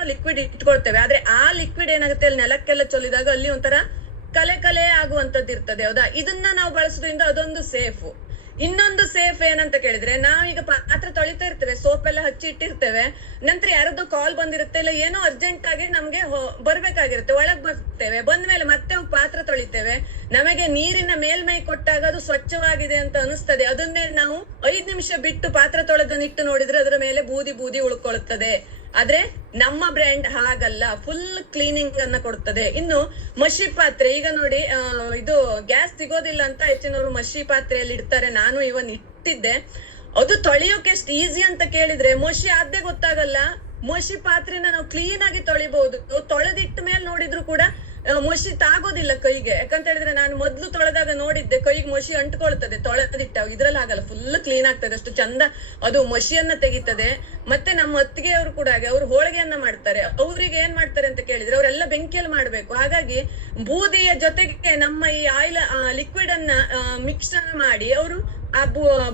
ನಾವು ಲಿಕ್ವಿಡ್ ಇಟ್ಕೊಳ್ತೇವೆ. ಆದ್ರೆ ಆ ಲಿಕ್ವಿಡ್ ಏನಾಗುತ್ತೆ ಅಲ್ಲಿ ನೆಲಕ್ಕೆಲ್ಲ ಚೊಲ್ಲಿದಾಗ ಅಲ್ಲಿ ಒಂಥರ ಕಲೆ ಆಗುವಂತದ್ದು ಇರ್ತದೆ, ಹೌದಾ? ಇದನ್ನ ನಾವು ಬಳಸೋದ್ರಿಂದ ಅದೊಂದು ಸೇಫ್. ಇನ್ನೊಂದು ಸೇಫ್ ಏನಂತ ಕೇಳಿದ್ರೆ, ನಾವೀಗ ಪಾತ್ರೆ ತೊಳಿತಾ ಇರ್ತೇವೆ, ಸೋಪ್ ಎಲ್ಲ ಹಚ್ಚಿ ಇಟ್ಟಿರ್ತೇವೆ, ನಂತರ ಯಾರದ್ದು ಕಾಲ್ ಬಂದಿರುತ್ತೆ, ಇಲ್ಲ ಏನೋ ಅರ್ಜೆಂಟ್ ಆಗಿ ನಮ್ಗೆ ಬರ್ಬೇಕಾಗಿರುತ್ತೆ, ಒಳಗ್ ಬರ್ತೇವೆ, ಬಂದ್ಮೇಲೆ ಮತ್ತೆ ಪಾತ್ರೆ ತೊಳಿತೇವೆ, ನಮಗೆ ನೀರಿನ ಮೇಲ್ಮೈ ಕೊಟ್ಟಾಗ ಅದು ಸ್ವಚ್ಛವಾಗಿದೆ ಅಂತ ಅನಿಸ್ತದೆ. ಅದನ್ನೇ ನಾವು 5 ನಿಮಿಷ ಬಿಟ್ಟು ಪಾತ್ರೆ ತೊಳೆದನ್ನ ಇಟ್ಟು ನೋಡಿದ್ರೆ ಅದರ ಮೇಲೆ ಬೂದಿ ಉಳ್ಕೊಳ್ಳುತ್ತದೆ. ಆದ್ರೆ ನಮ್ಮ ಬ್ರ್ಯಾಂಡ್ ಹಾಗಲ್ಲ, ಫುಲ್ ಕ್ಲೀನಿಂಗ್ ಅನ್ನ ಕೊಡ್ತದೆ. ಇನ್ನು ಮಷಿ ಪಾತ್ರೆ, ಈಗ ನೋಡಿ ಇದು ಗ್ಯಾಸ್ ಸಿಗೋದಿಲ್ಲ ಅಂತ ಹೆಚ್ಚಿನವರು ಮಷಿ ಪಾತ್ರೆಯಲ್ಲಿ ಇಡ್ತಾರೆ. ನಾನು ಇವನ್ ಇಟ್ಟಿದ್ದೆ. ಅದು ತೊಳೆಯೋಕೆ ಎಷ್ಟು ಈಸಿ ಅಂತ ಕೇಳಿದ್ರೆ, ಮಷಿ ಆದ್ದೇ ಗೊತ್ತಾಗಲ್ಲ. ಮಷಿ ಪಾತ್ರೆನ ನಾವು ಕ್ಲೀನ್ ಆಗಿ ತೊಳಿಬಹುದು. ತೊಳೆದಿಟ್ಟ ಮೇಲೆ ನೋಡಿದ್ರು ಕೂಡ ಮಷಿ ತಾಗೋದಿಲ್ಲ ಕೈಗೆ. ಯಾಕಂತ ಹೇಳಿದ್ರೆ ನಾನು ಮೊದ್ಲು ತೊಳೆದಾಗ ನೋಡಿದ್ದೆ, ಕೈಗೆ ಮಷಿ ಅಂಟ್ಕೊಳ್ತದೆ ತೊಳೆದಿಟ್ಟಾಗ. ಇದ್ರಲ್ಲಿ ಆಗಲ್ಲ, ಫುಲ್ ಕ್ಲೀನ್ ಆಗ್ತದೆ, ಅಷ್ಟು ಚಂದ ಅದು ಮಷಿಯನ್ನ ತೆಗಿತದೆ. ಮತ್ತೆ ನಮ್ಮ ಅತ್ತಿಗೆಯವರು ಕೂಡ ಹಾಗೆ, ಅವ್ರು ಹೋಳಿಗೆಯನ್ನ ಮಾಡ್ತಾರೆ. ಅವ್ರಿಗೆ ಏನ್ ಮಾಡ್ತಾರೆ ಅಂತ ಕೇಳಿದ್ರೆ, ಅವರೆಲ್ಲ ಬೆಂಕಿಯಲ್ಲಿ ಮಾಡ್ಬೇಕು. ಹಾಗಾಗಿ ಬೂದಿಯ ಜೊತೆಗೆ ನಮ್ಮ ಈ ಆಯಿಲ್ ಲಿಕ್ವಿಡ್ ಅನ್ನ ಮಿಕ್ಸ್ ಮಾಡಿ ಅವರು ಆ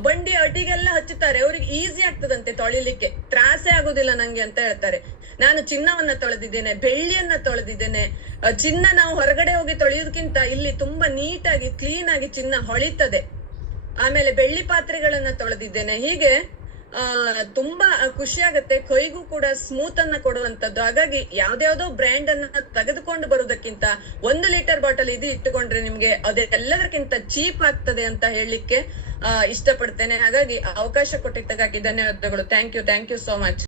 ಬಂಡಿ ಅಡಿಗೆಲ್ಲ ಹಚ್ಚುತ್ತಾರೆ. ಅವ್ರಿಗೆ ಈಸಿ ಆಗ್ತದಂತೆ ತೊಳಿಲಿಕ್ಕೆ, ತ್ರಾಸೆ ಆಗುದಿಲ್ಲ ನಂಗೆ ಅಂತ ಹೇಳ್ತಾರೆ. ನಾನು ಚಿನ್ನವನ್ನ ತೊಳೆದಿದ್ದೇನೆ, ಬೆಳ್ಳಿಯನ್ನ ತೊಳೆದಿದ್ದೇನೆ. ಚಿನ್ನ ನಾವು ಹೊರಗಡೆ ಹೋಗಿ ತೊಳೆಯೋದಕ್ಕಿಂತ ಇಲ್ಲಿ ತುಂಬಾ ನೀಟಾಗಿ ಕ್ಲೀನ್ ಆಗಿ ಚಿನ್ನ ಹೊಳಿತದೆ. ಆಮೇಲೆ ಬೆಳ್ಳಿ ಪಾತ್ರೆಗಳನ್ನ ತೊಳೆದಿದ್ದೇನೆ. ಹೀಗೆ ತುಂಬಾ ಖುಷಿ ಆಗತ್ತೆ, ಕೈಗೂ ಕೂಡ ಸ್ಮೂತ್ ಅನ್ನ ಕೊಡುವಂತದ್ದು. ಹಾಗಾಗಿ ಯಾವ್ದಾವ್ದೋ ಬ್ರ್ಯಾಂಡ್ ಅನ್ನ ತೆಗೆದುಕೊಂಡು ಬರುವುದಕ್ಕಿಂತ 1 ಲೀಟರ್ ಬಾಟಲ್ ಇದು ಇಟ್ಟುಕೊಂಡ್ರೆ ನಿಮ್ಗೆ ಅದೆಲ್ಲದಕ್ಕಿಂತ ಚೀಪ್ ಆಗ್ತದೆ ಅಂತ ಹೇಳಲಿಕ್ಕೆ ಇಷ್ಟಪಡ್ತೇನೆ. ಹಾಗಾಗಿ ಅವಕಾಶ ಕೊಟ್ಟಿದ್ದಕ್ಕಾಗಿ ಧನ್ಯವಾದಗಳು. Thank you so much.